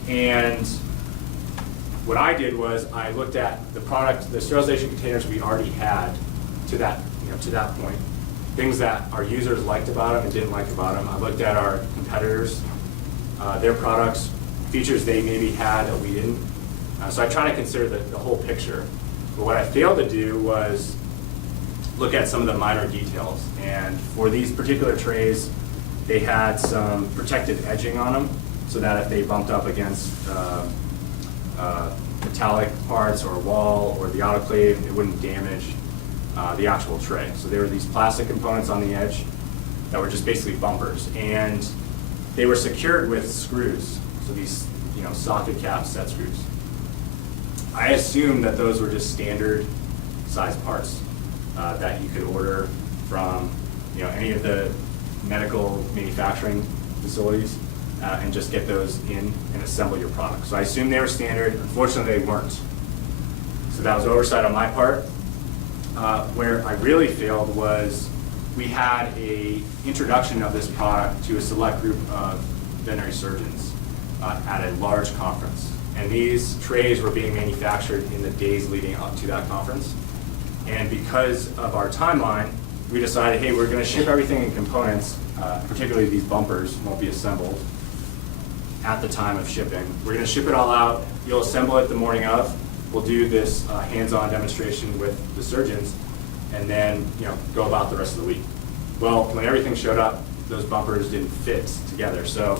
And what I did was I looked at the product, the sterilization containers we already had to that point, things that our users liked about them and didn't like about them. I looked at our competitors, their products, features they maybe had that we didn't. So I try to consider the whole picture. But what I failed to do was look at some of the minor details. And for these particular trays, they had some protective edging on them, so that if they bumped up against metallic parts or a wall or the autoclave, it wouldn't damage the actual tray. So there were these plastic components on the edge that were just basically bumpers, and they were secured with screws. So these, socket cap set screws. I assumed that those were just standard size parts that you could order from, any of the medical manufacturing facilities. And just get those in and assemble your product. So I assumed they were standard. Unfortunately, they weren't. So that was oversight on my part. Where I really failed was we had an introduction of this product to a select group of veterinary surgeons at a large conference. And these trays were being manufactured in the days leading up to that conference. And because of our timeline, we decided, hey, we're going to ship everything in components, particularly these bumpers won't be assembled at the time of shipping. We're going to ship it all out. You'll assemble it the morning of. We'll do this hands-on demonstration with the surgeons, and then go about the rest of the week. Well, when everything showed up, those bumpers didn't fit together. So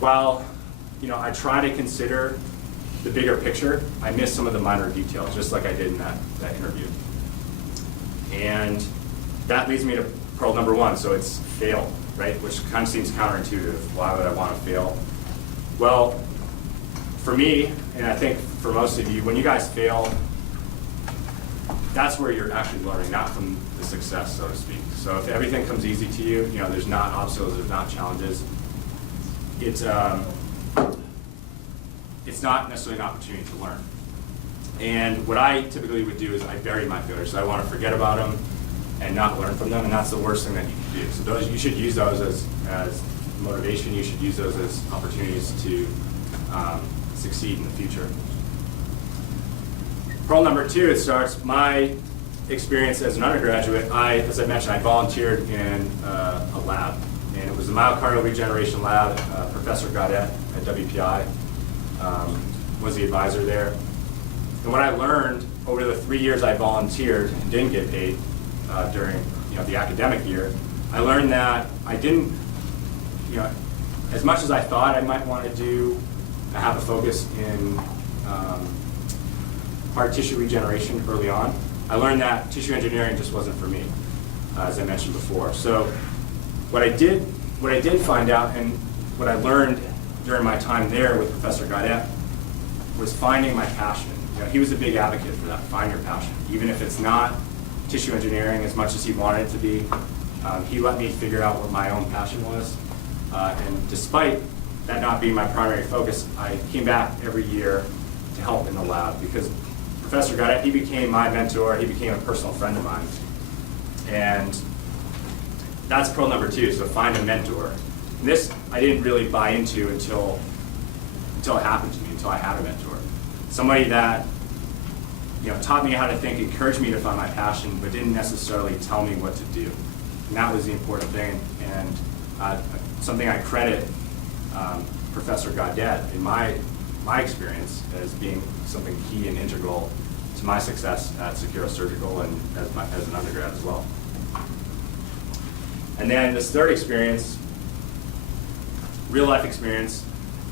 while I try to consider the bigger picture, I missed some of the minor details, just like I did in that interview. And that leads me to pearl number one. So it's fail, right? Which kind of seems counterintuitive. Why would I want to fail? Well, for me, and I think for most of you, when you guys fail, that's where you're actually learning, not from the success, so to speak. So if everything comes easy to you, there's not obstacles, there's not challenges, it's not necessarily an opportunity to learn. And what I typically would do is I bury my failures. So I want to forget about them and not learn from them, and that's the worst thing that you can do. So those, you should use those as motivation. You should use those as opportunities to succeed in the future. Pearl number two, it starts my experience as an undergraduate. As I mentioned, I volunteered in a lab, and it was the myocardial regeneration lab. Professor Gaudet at WPI was the advisor there. And what I learned over the 3 years I volunteered and didn't get paid during the academic year, I learned that I didn't, as much as I thought I might want to do, I have a focus in hard tissue regeneration early on. I learned that tissue engineering just wasn't for me, as I mentioned before. So what I did find out, and what I learned during my time there with Professor Gaudet, was finding my passion. He was a big advocate for that, find your passion. Even if it's not tissue engineering as much as he wanted it to be, he let me figure out what my own passion was. And despite that not being my primary focus, I came back every year to help in the lab, because Professor Gaudet, he became my mentor, he became a personal friend of mine. And that's pearl number two, so find a mentor. And this I didn't really buy into until it happened to me, until I had a mentor. Somebody that taught me how to think, encouraged me to find my passion, but didn't necessarily tell me what to do. And that was the important thing, and something I credit Professor Gaudet in my experience as being something key and integral to my success at Securos Surgical and as an undergrad as well. And then this third experience, real life experience,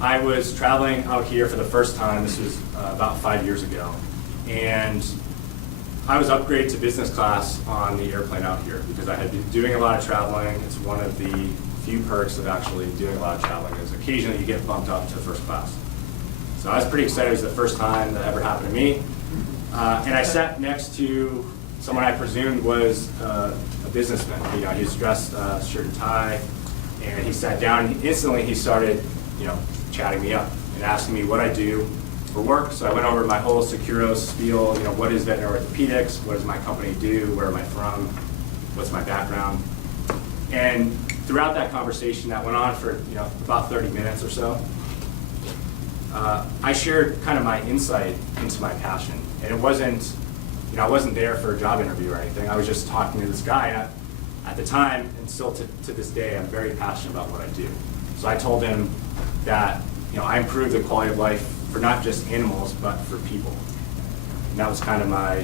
I was traveling out here for the first time. This was about 5 years ago. And I was upgraded to business class on the airplane out here because I had been doing a lot of traveling. It's one of the few perks of actually doing a lot of traveling is occasionally you get bumped up to first class. So I was pretty excited. It was the first time that ever happened to me. And I sat next to someone I presumed was a businessman. He was dressed shirt and tie, and he sat down and instantly he started chatting me up and asking me what I do for work. So I went over my whole Securos spiel, what is veterinary orthopedics, what does my company do, where am I from, what's my background. And throughout that conversation that went on for about 30 minutes or so, I shared kind of my insight into my passion. And it wasn't, I wasn't there for a job interview or anything. I was just talking to this guy. At the time, and still to this day, I'm very passionate about what I do. So I told him that I improve the quality of life for not just animals, but for people. And that was kind of my,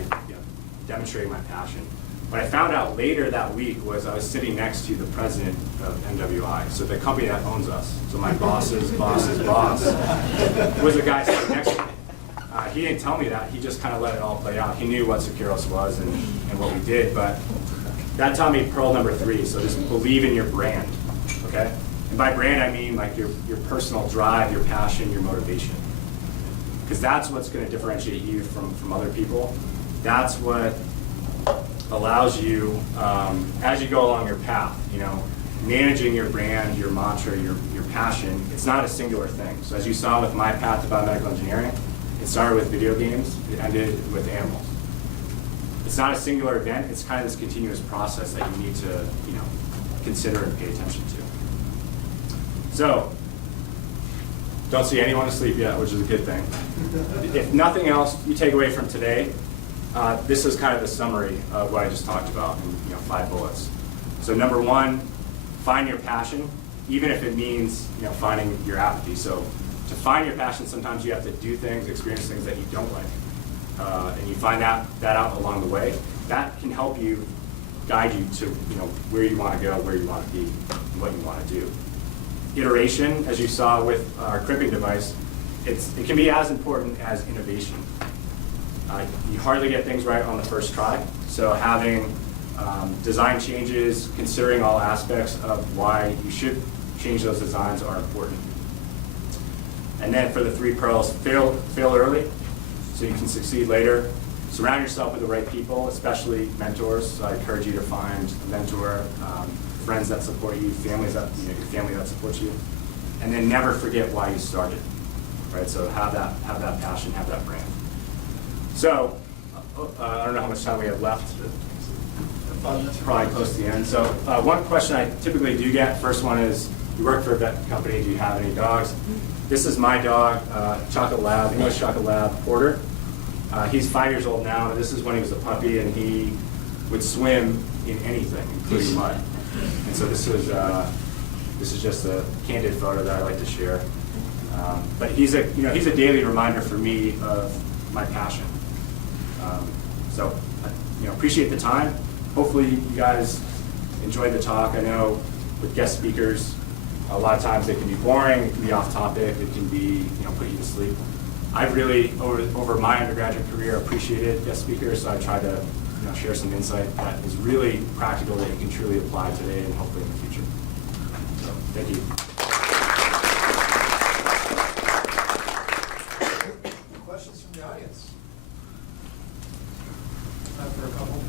demonstrating my passion. What I found out later that week was I was sitting next to the president of MWI, so the company that owns us. So my boss's boss's boss was the guy sitting next to me. He didn't tell me that, he just kind of let it all play out. He knew what Securos was and what we did, but that taught me pearl number 3, so just believe in your brand, okay? And by brand, I mean like your personal drive, your passion, your motivation. Because that's what's going to differentiate you from other people. That's what allows you, as you go along your path, managing your brand, your mantra, your passion, it's not a singular thing. So as you saw with my path to biomedical engineering, it started with video games, it ended with animals. It's not a singular event, it's kind of this continuous process that you need to consider and pay attention to. So, don't see anyone asleep yet, which is a good thing. If nothing else you take away from today, this is kind of the summary of what I just talked about in 5 bullets. So number 1, find your passion, even if it means finding your apathy. So to find your passion, sometimes you have to do things, experience things that you don't like. And you find that out along the way. That can help you, guide you to where you want to go, where you want to be, and what you want to do. Iteration, as you saw with our crimping device, it can be as important as innovation. You hardly get things right on the first try, so having design changes, considering all aspects of why you should change those designs are important. And then for the 3 pearls, fail early so you can succeed later. Surround yourself with the right people, especially mentors. So I encourage you to find a mentor, friends that support you, families that your family that supports you, and then never forget why you started. Right? So have that passion, have that brand. So I don't know how much time we have left. Probably close to the end. So one question I typically do get, first one is, you work for a vet company, do you have any dogs? This is my dog, Chocolate Lab, English Chocolate Lab, Porter. He's 5 years old now, and this is when he was a puppy, and he would swim in anything, including mud. And so this is just a candid photo that I like to share. But he's a daily reminder for me of my passion. So appreciate the time. Hopefully you guys enjoyed the talk. I know with guest speakers, a lot of times they can be boring, it can be off topic, it can be put you to sleep. I've really, over my undergraduate career, appreciated guest speakers, so I try to share some insight that is really practical that you can truly apply today and hopefully in the future. So, thank you. Questions from the audience? Time for a couple.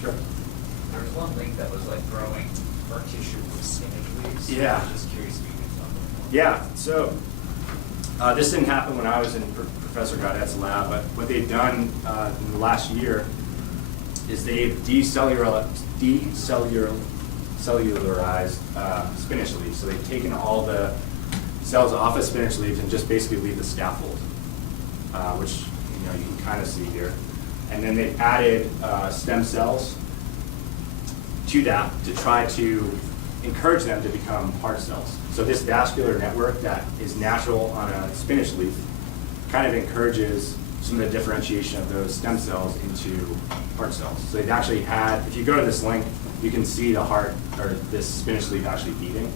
Sure. There was one link that was like growing our tissue with spinach leaves. Yeah. I was just curious if you could talk about that. Yeah, so this didn't happen when I was in Professor Gaudet's lab, but what they've done in the last year is they've decellularized cellularized spinach leaves. So they've taken all the cells off of spinach leaves and just basically leave the scaffold, which you can kind of see here. And then they've added stem cells to that to try to encourage them to become heart cells. So this vascular network that is natural on a spinach leaf kind of encourages some of the differentiation of those stem cells into heart cells. So they've actually had, if you go to this link, you can see the heart, or this spinach leaf actually beating.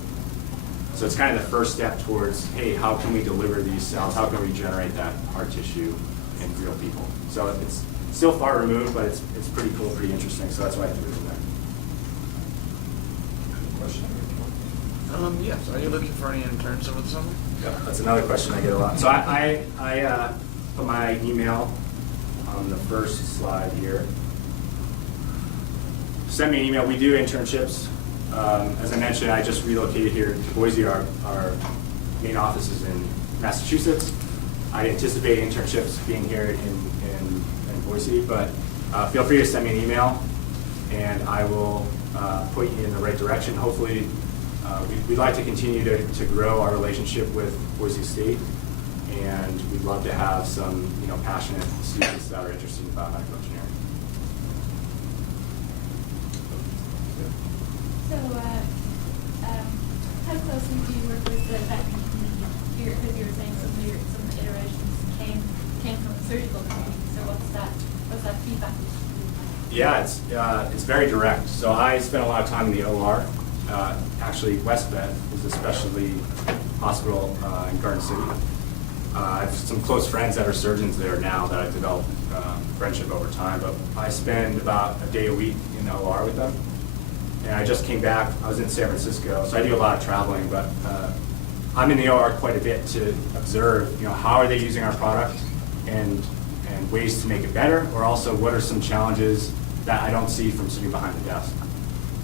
So it's kind of the first step towards, hey, how can we deliver these cells? How can we generate that heart tissue in real people? So it's still far removed, but it's pretty cool, pretty interesting. So that's why I threw it in there. Question? Yes. Are you looking for any interns over the summer? Yeah, that's another question I get a lot. So I put my email on the first slide here. Send me an email. We do internships. As I mentioned, I just relocated here to Boise. Our main office is in Massachusetts. I anticipate internships being here in Boise, but feel free to send me an email, and I will put you in the right direction. Hopefully, we'd like to continue to grow our relationship with Boise State, and we'd love to have some passionate students that are interested in biomedical engineering. So, how closely do you work with the veterinary community? Because you were saying some of the iterations came from the surgical community. So what's that feedback? Yeah, it's very direct. So I spent a lot of time in the OR. Actually, West Vet is a specialty hospital in Garden City. I have some close friends that are surgeons there now that I've developed friendship over time. But I spend about a day a week in the OR with them. And I just came back. I was in San Francisco, so I do a lot of traveling. But I'm in the OR quite a bit to observe, how are they using our product and ways to make it better, or also what are some challenges that I don't see from sitting behind the desk.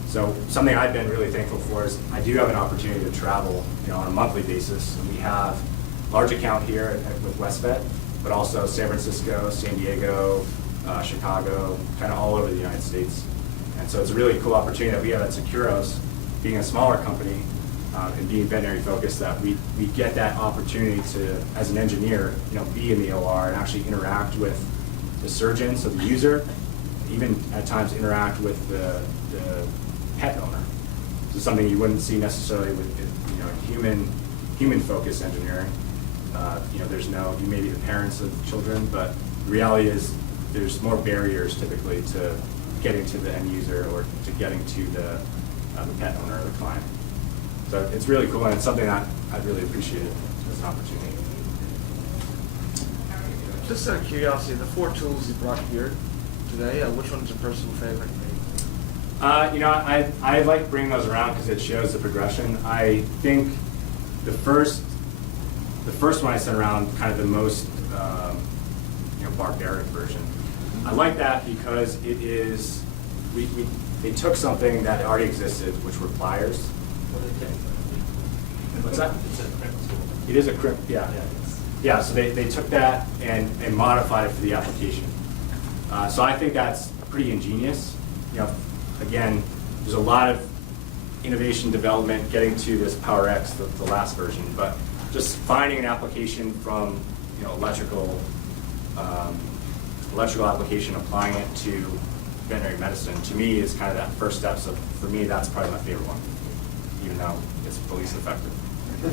So something I've been really thankful for is I do have an opportunity to travel, on a monthly basis. And we have a large account here with WestVet, but also San Francisco, San Diego, Chicago, kind of all over the United States. And so it's a really cool opportunity that we have at Securos, being a smaller company and being veterinary focused, that we get that opportunity to, as an engineer, be in the OR and actually interact with the surgeon, so the user, even at times interact with the pet owner. This is something you wouldn't see necessarily with human focused engineering. You may be the parents of children, but the reality is there's more barriers typically to getting to the end user or to getting to the pet owner or the client. So it's really cool, and it's something that I've really appreciated as an opportunity. Just out of curiosity, the 4 tools you brought here today, which one's your personal favorite? I like bringing those around because it shows the progression. I think the first one I sent around, kind of the most barbaric version. I like that because it is, they took something that already existed, which were pliers. What's that? It's a crimp tool. It is a crimp, yeah. Yeah, so they took that and modified it for the application. So I think that's pretty ingenious. Again, there's a lot of innovation development getting to this PowerX, the last version, but just finding an application from electrical application, applying it to veterinary medicine, to me is kind of that first step. So for me, that's probably my favorite one, even though it's the least effective. All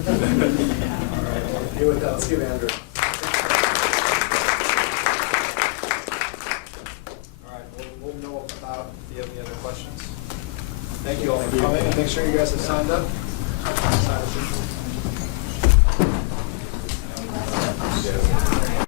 right, well, here with that, let's give Andrew. All right, we'll know about if you have any other questions. Thank you all for coming, and make sure you guys have signed up.